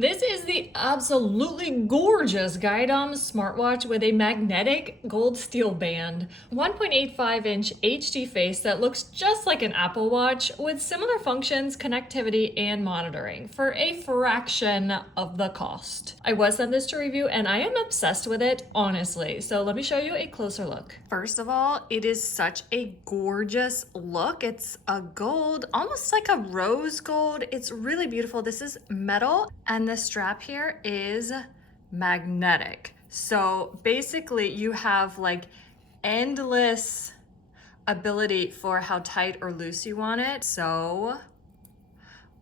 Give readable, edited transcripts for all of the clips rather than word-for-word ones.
This is the absolutely gorgeous Gydom smartwatch with a magnetic gold steel band, 1.85-inch HD face that looks just like an Apple Watch with similar functions, connectivity, and monitoring for a fraction of the cost. I was sent this to review and I am obsessed with it, honestly. So let me show you a closer look. First of all, it is such a gorgeous look. It's a gold, almost like a rose gold. It's really beautiful. This is metal and the strap here is magnetic. So basically you have like endless ability for how tight or loose you want it. So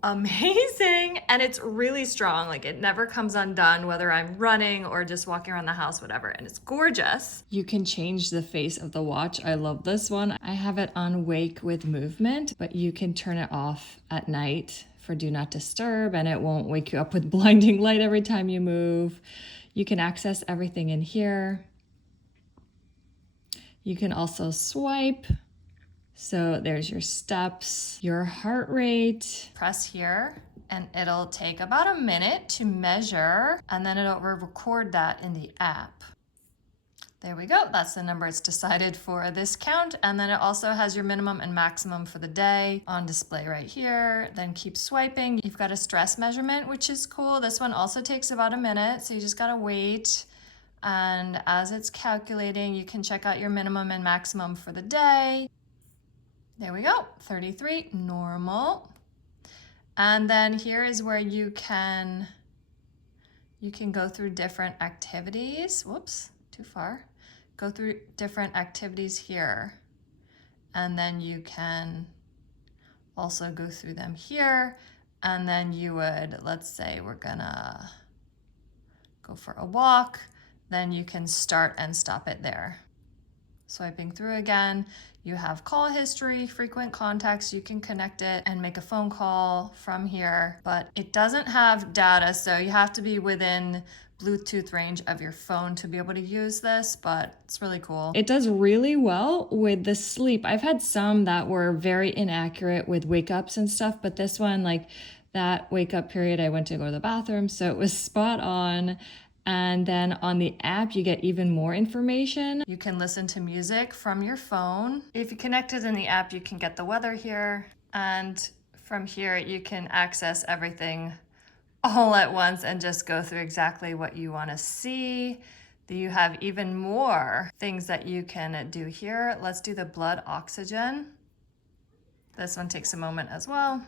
amazing. And it's really strong. Like it never comes undone, whether I'm running or just walking around the house, whatever. And it's gorgeous. You can change the face of the watch. I love this one. I have it on wake with movement, but you can turn it off at night for do not disturb and it won't wake you up with blinding light every time you move. You can access everything in here. You can also swipe. So there's your steps, your heart rate. Press here and it'll take about a minute to measure and then it'll record that in the app. There we go, that's the number it's decided for this count. And then it also has your minimum and maximum for the day on display right here. Then keep swiping. You've got a stress measurement, which is cool. This one also takes about a minute, so you just gotta wait. And as it's calculating, you can check out your minimum and maximum for the day. There we go, 33, normal. And then here is where you can go through different activities. Whoops, too far. Go through different activities here. And then you can also go through them here. And then you would, let's say we're gonna go for a walk. Then you can start and stop it there. Swiping through again, you have call history, frequent contacts, you can connect it and make a phone call from here, but it doesn't have data, so you have to be within Bluetooth range of your phone to be able to use this, but it's really cool. It does really well with the sleep. I've had some that were very inaccurate with wake ups and stuff, but this one, like that wake up period, I went to go to the bathroom, so it was spot on. And then on the app, you get even more information. You can listen to music from your phone. If you connect it in the app, you can get the weather here. And from here, you can access everything all at once and just go through exactly what you want to see. You have even more things that you can do here. Let's do the blood oxygen. This one takes a moment as well.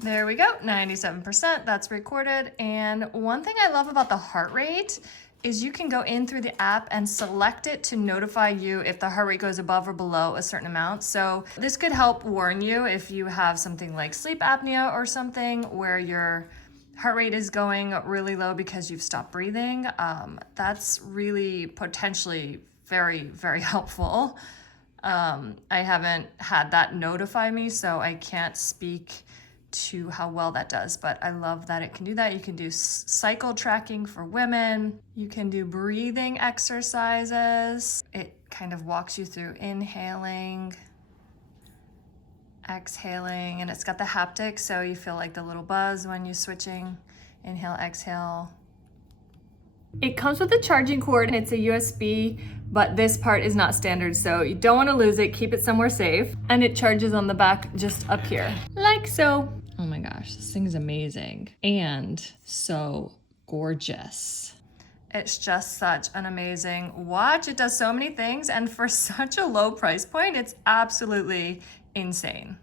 There we go, 97%, that's recorded. And one thing I love about the heart rate is you can go in through the app and select it to notify you if the heart rate goes above or below a certain amount. So this could help warn you if you have something like sleep apnea or something where your heart rate is going really low because you've stopped breathing. That's really potentially very, very helpful. I haven't had that notify me, so I can't speak to how well that does, but I love that it can do that. You can do cycle tracking for women. You can do breathing exercises. It kind of walks you through inhaling, exhaling, and it's got the haptic, so you feel like the little buzz when you're switching. Inhale, exhale. It comes with a charging cord and it's a USB, but this part is not standard, so you don't want to lose it. Keep it somewhere safe. And it charges on the back just up here, like so. Oh my gosh, this thing's amazing and so gorgeous. It's just such an amazing watch. It does so many things, and for such a low price point, it's absolutely insane.